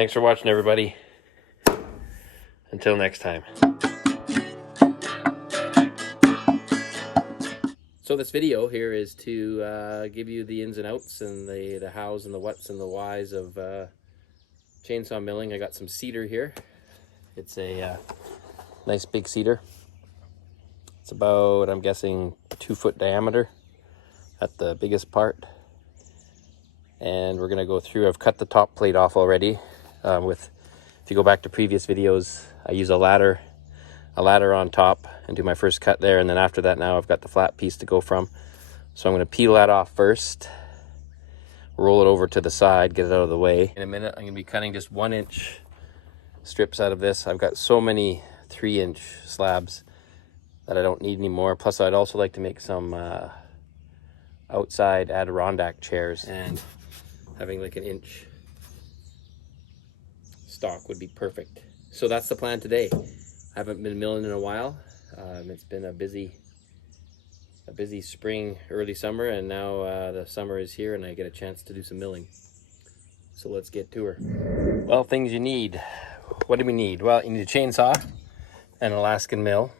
Thanks for watching, everybody. Until next time. So this video here is to give you the ins and outs and the hows and the whats and the whys of chainsaw milling. I got some cedar here. It's a nice big cedar. It's about, I'm guessing, 2 foot diameter at the biggest part. And we're gonna go through, I've cut the top plate off already. If you go back to previous videos, I use a ladder on top and do my first cut there, and then after that now I've got the flat piece to go from. So I'm going to peel that off first, roll it over to the side, get it out of the way. In a minute I'm going to be cutting just 1-inch strips out of this. I've got so many 3-inch slabs that I don't need anymore. Plus I'd also like to make some outside Adirondack chairs, and having like an inch stock would be perfect. So that's the plan today. I haven't been milling in a while. It's been a busy spring, early summer, and now the summer is here and I get a chance to do some milling. So let's get to her. Well, things you need. What do we need? Well, you need a chainsaw and an Alaskan mill.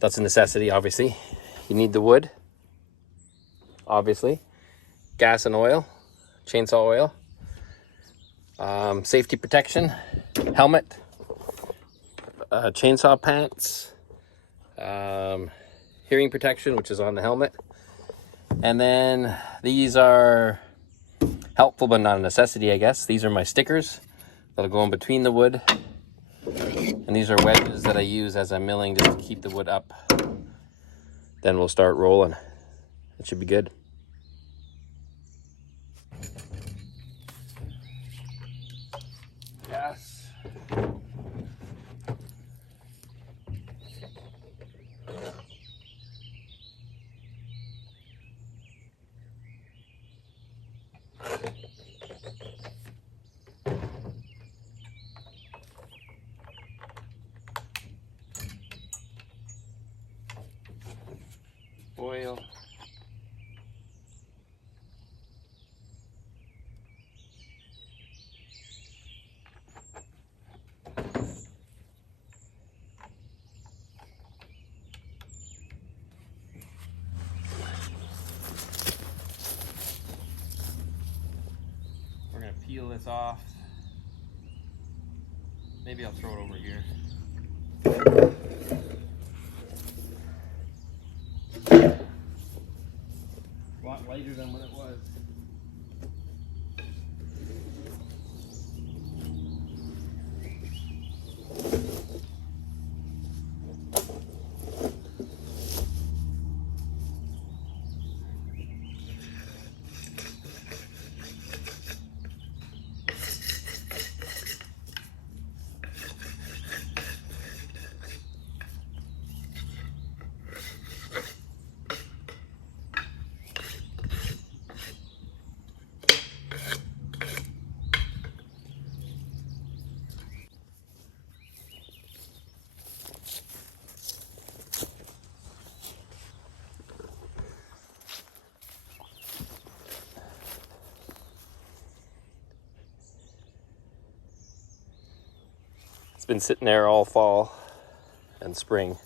That's a necessity, obviously. You need the wood, obviously. Gas and oil, chainsaw oil. Safety protection, helmet, chainsaw pants, hearing protection, which is on the helmet. And then these are helpful but not a necessity, I guess. These are my stickers that'll go in between the wood. And these are wedges that I use as I'm milling just to keep the wood up. Then we'll start rolling. It should be good. Gas. Oil. We're gonna peel this off. Maybe I'll throw it over here. A lot lighter than what it was. It's been sitting there all fall and spring.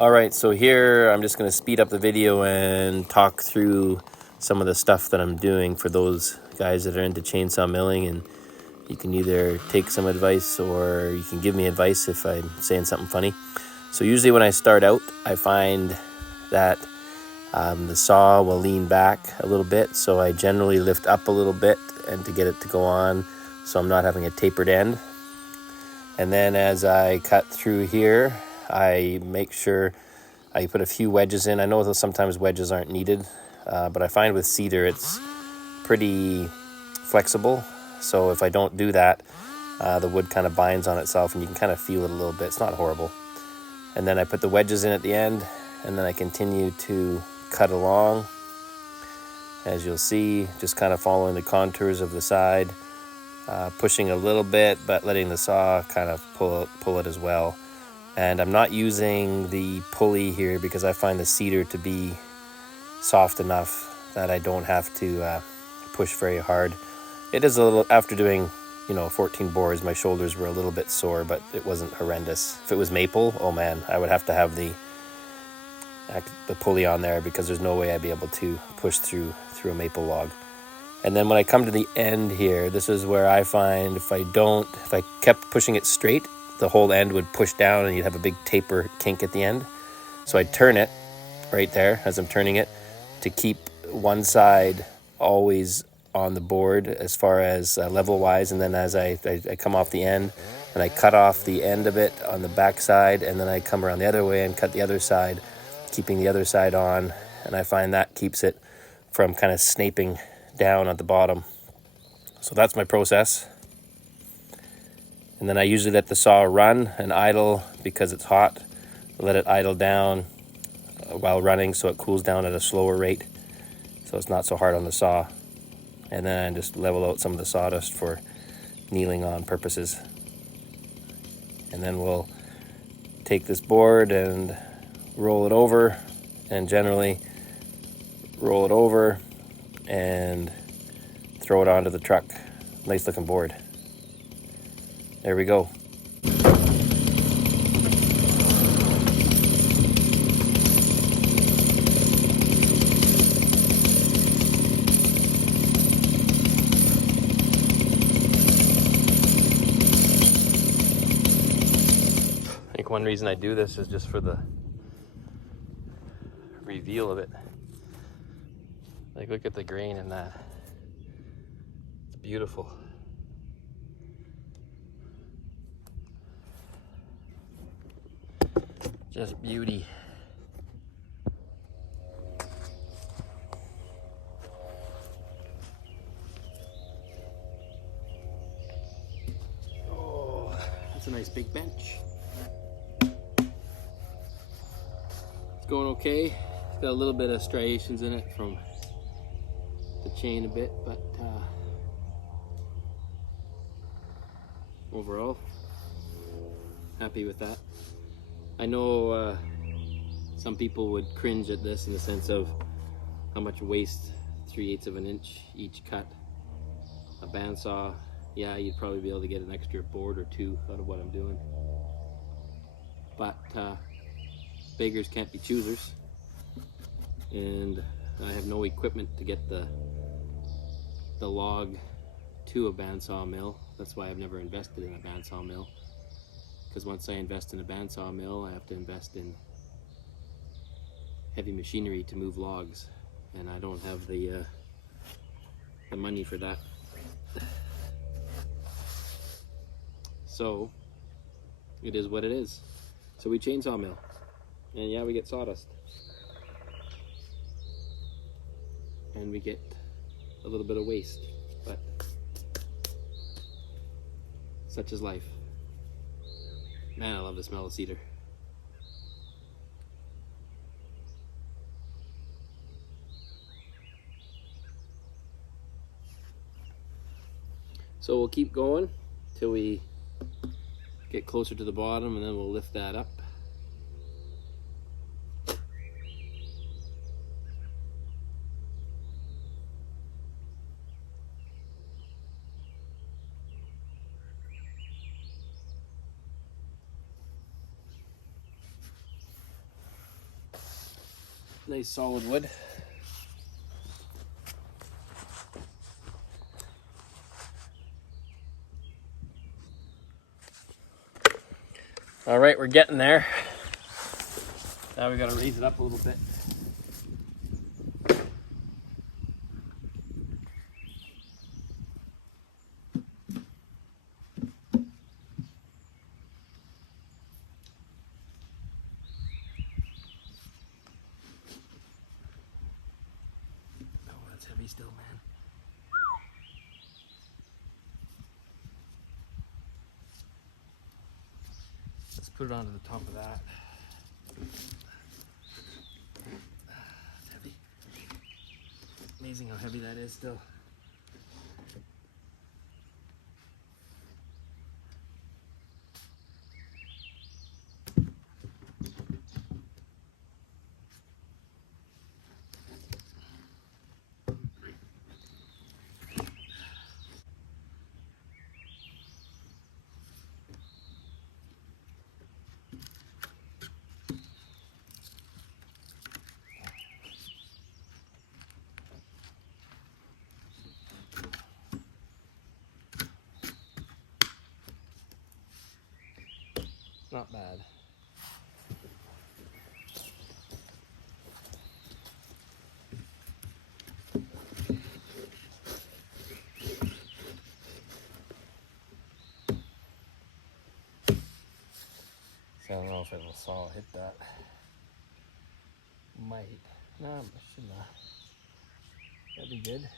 All right, so here I'm just going to speed up the video and talk through some of the stuff that I'm doing for those guys that are into chainsaw milling, and you can either take some advice or you can give me advice if I'm saying something funny. So usually when I start out, I find that the saw will lean back a little bit, so I generally lift up a little bit and to get it to go on so I'm not having a tapered end. And then as I cut through here, I make sure I put a few wedges in. I know that sometimes wedges aren't needed, but I find with cedar it's pretty flexible. So if I don't do that, the wood kind of binds on itself and you can kind of feel it a little bit. It's not horrible. And then I put the wedges in at the end, and then I continue to cut along. As you'll see, just kind of following the contours of the side, pushing a little bit, but letting the saw kind of pull it as well. And I'm not using the pulley here because I find the cedar to be soft enough that I don't have to push very hard. It is a little, after doing 14 bores, my shoulders were a little bit sore, but it wasn't horrendous. If it was maple, oh man, I would have to have the pulley on there because there's no way I'd be able to push through a maple log. And then when I come to the end here, this is where I find if I kept pushing it straight, the whole end would push down and you'd have a big taper kink at the end. So I turn it right there as I'm turning it to keep one side always on the board as far as level wise, and then as I come off the end and I cut off the end of it on the back side, and then I come around the other way and cut the other side, keeping the other side on, and I find that keeps it from kind of snaping down at the bottom. So that's my process. And then I usually let the saw run and idle because it's hot. I let it idle down while running so it cools down at a slower rate, so it's not so hard on the saw. And then just level out some of the sawdust for kneeling on purposes. And then we'll take this board and roll it over, and generally roll it over and throw it onto the truck. Nice looking board. There we go. I think one reason I do this is just for the reveal of it. Like, look at the grain in that. It's beautiful. Just beauty. Oh, that's a nice big bench. It's going okay. It's got a little bit of striations in it from the chain a bit, but overall, happy with that. I know some people would cringe at this in the sense of how much waste 3/8 of an inch each cut. A bandsaw, yeah, you'd probably be able to get an extra board or two out of what I'm doing. But beggars can't be choosers, and I have no equipment to get the log to a bandsaw mill. That's why I've never invested in a bandsaw mill. Because once I invest in a bandsaw mill, I have to invest in heavy machinery to move logs, and I don't have the money for that. So it is what it is. So we chainsaw mill, and yeah, we get sawdust, and we get a little bit of waste, but such is life. Man, I love the smell of cedar. So we'll keep going till we get closer to the bottom, and then we'll lift that up. Nice solid wood. All right, we're getting there. Now we got to raise it up a little bit. Oh, that's heavy still, man. Let's put it onto the top of that. It's heavy. Amazing how heavy that is still. Not bad. So I don't know if it will saw hit that. Might. No, it should not. That'd be good.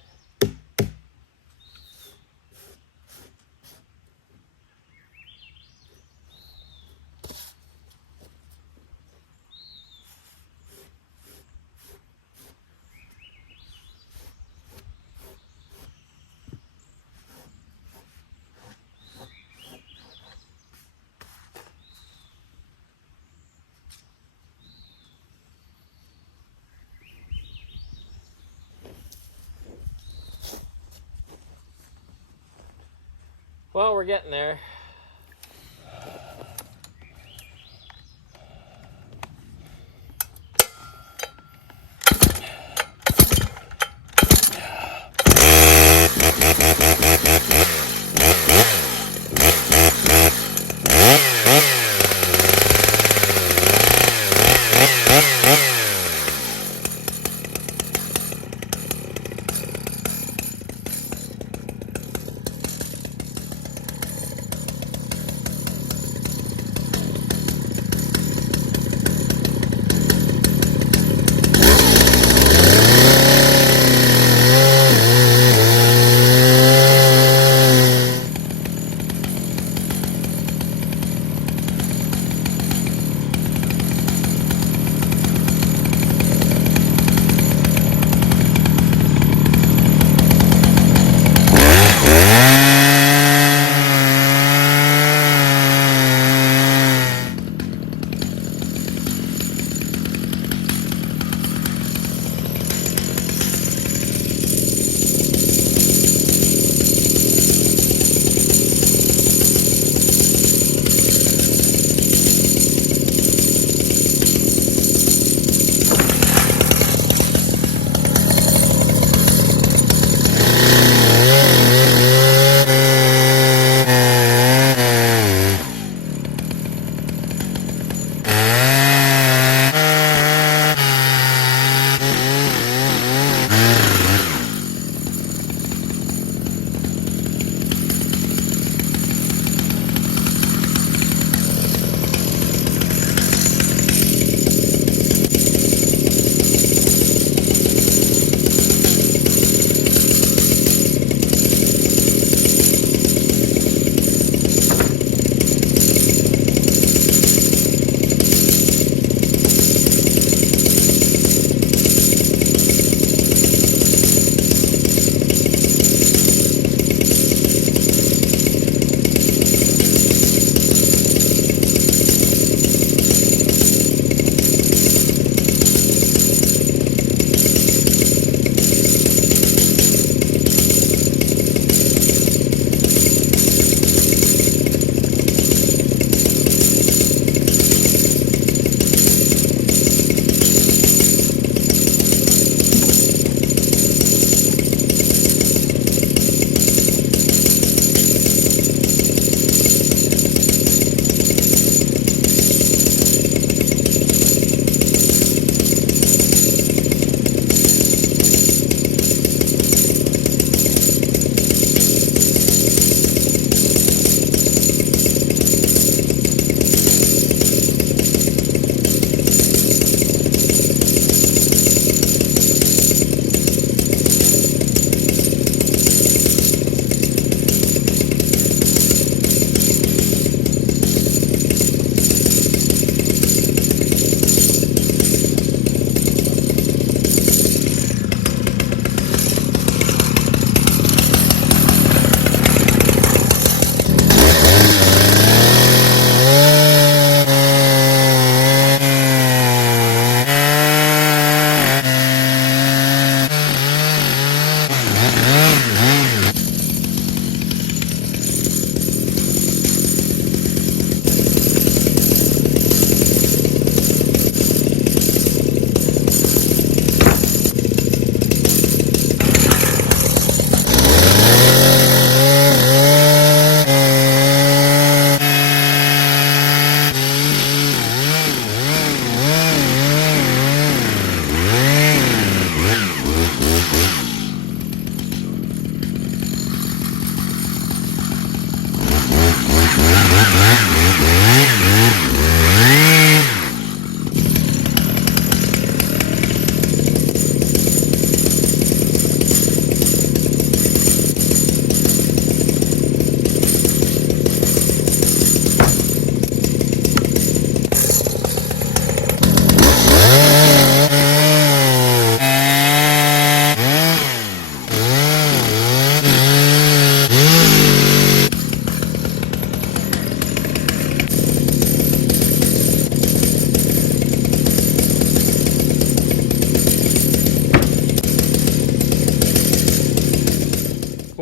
Well, we're getting there.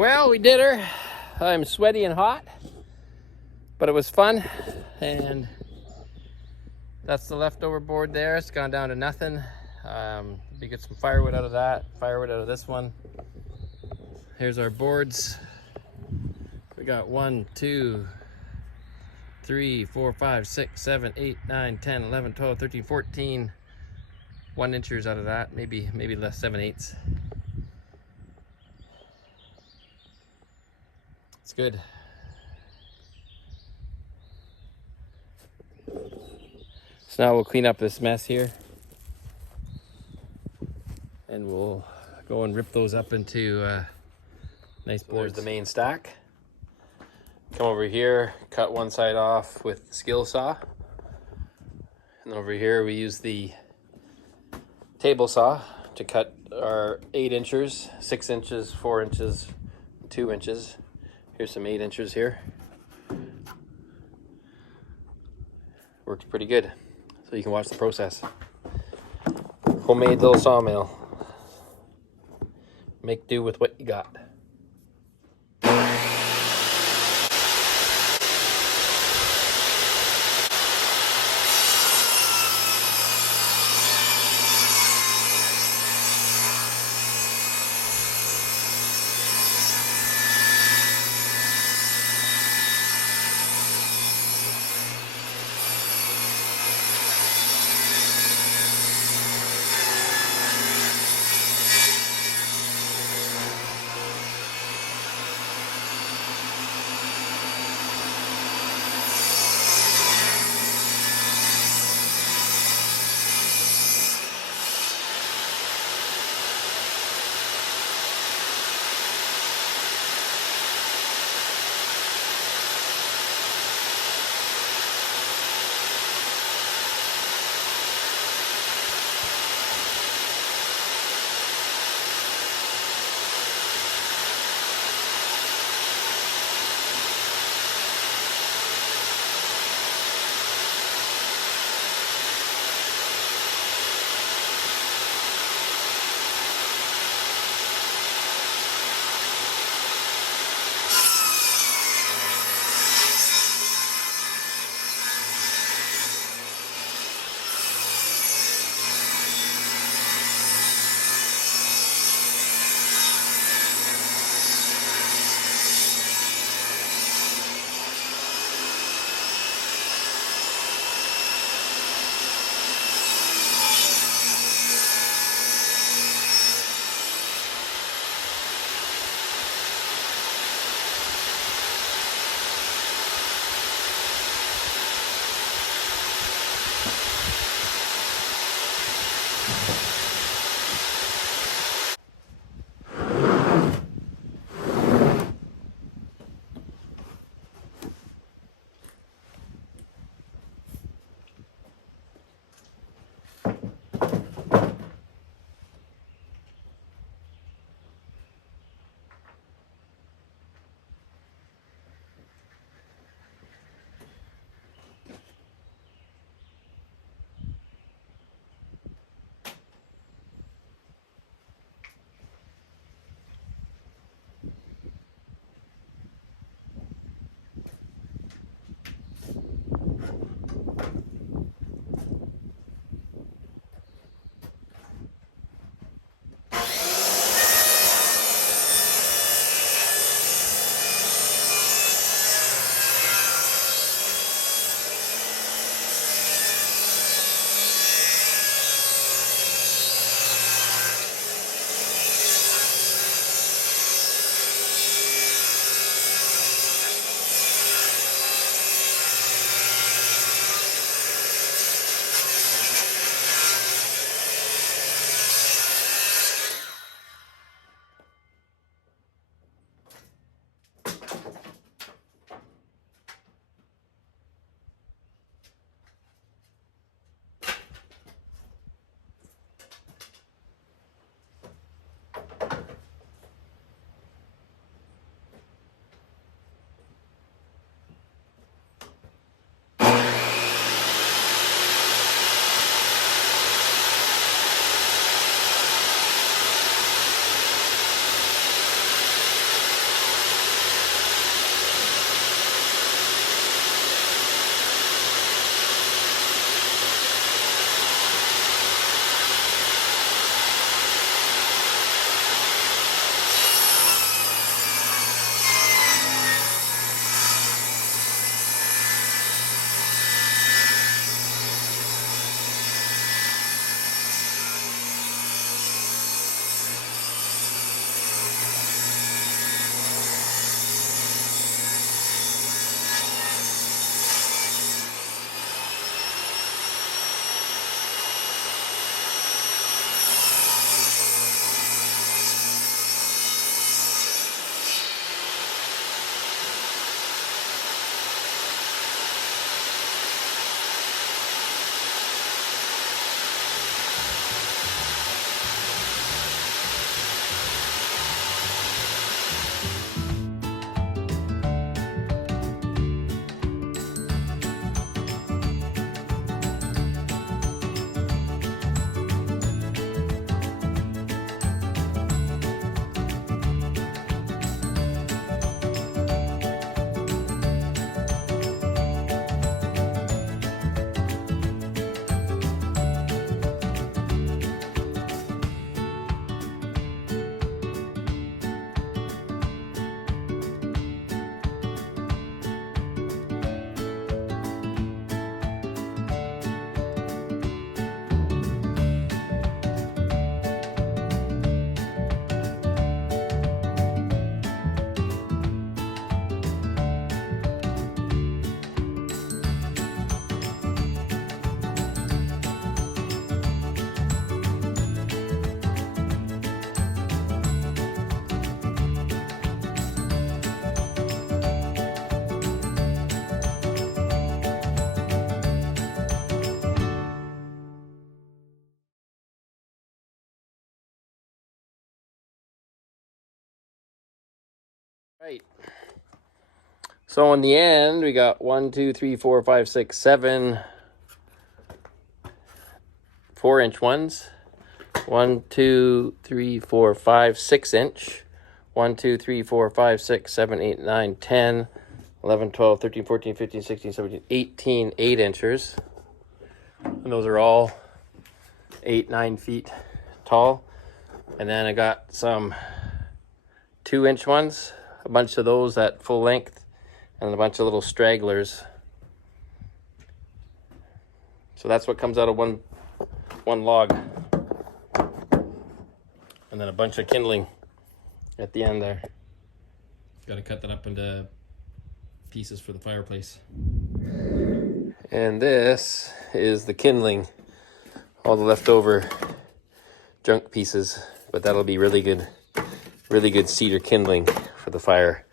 Well, we did her. I'm sweaty and hot, but it was fun. And that's the leftover board there. It's gone down to nothing. We get some firewood out of that, firewood out of this one. Here's our boards. We got 1, 2, 3, 4, 5, 6, 7, 8, 9, 10, 11, 12, 13, 14 1-inchers out of that, maybe less, 7/8. It's good. So now we'll clean up this mess here, and we'll go and rip those up into nice boards. There's the main stack. Come over here, cut one side off with the skill saw, and over here we use the table saw to cut our 8-inchers, 6 inches, 4 inches, 2 inches. Here's some 8-inchers here. Works pretty good. So you can watch the process. Homemade little sawmill. Make do with what you got. Right. So in the end, we got 1, 2, 3, 4, 5, 6, 7 4-inch ones. 1, 2, 3, 4, 5, 6-inch. 1, 2, 3, 4, 5, 6, 7, 8, 9, 10, 11, 12, 13, 14, 15, 16, 17, 18 8-inchers. And those are all 8, 9 feet tall. And then I got some 2-inch ones, a bunch of those at full length, and a bunch of little stragglers. So that's what comes out of one log. And then a bunch of kindling at the end there. Got to cut that up into pieces for the fireplace. And this is the kindling, all the leftover junk pieces, but that'll be really good cedar kindling for the fire,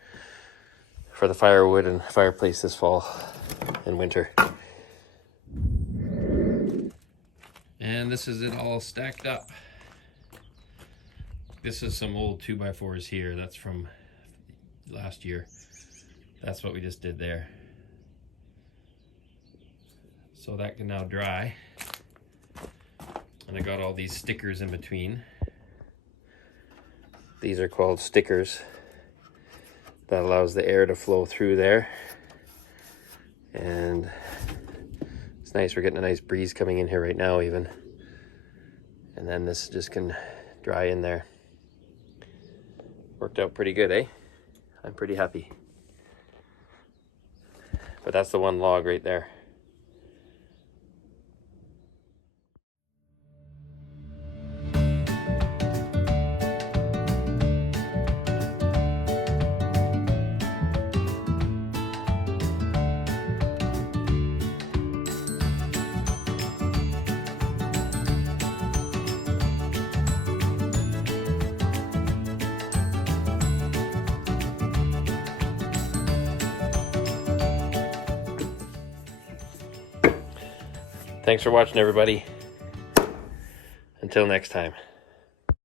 for the firewood and fireplace this fall and winter. And this is it all stacked up. This is some old 2x4s here. That's from last year. That's what we just did there. So that can now dry. And I got all these stickers in between. These are called stickers. That allows the air to flow through there. And it's nice, we're getting a nice breeze coming in here right now even. And then this just can dry in there. Worked out pretty good, eh? I'm pretty happy. But that's the one log right there. Thanks for watching, everybody. Until next time.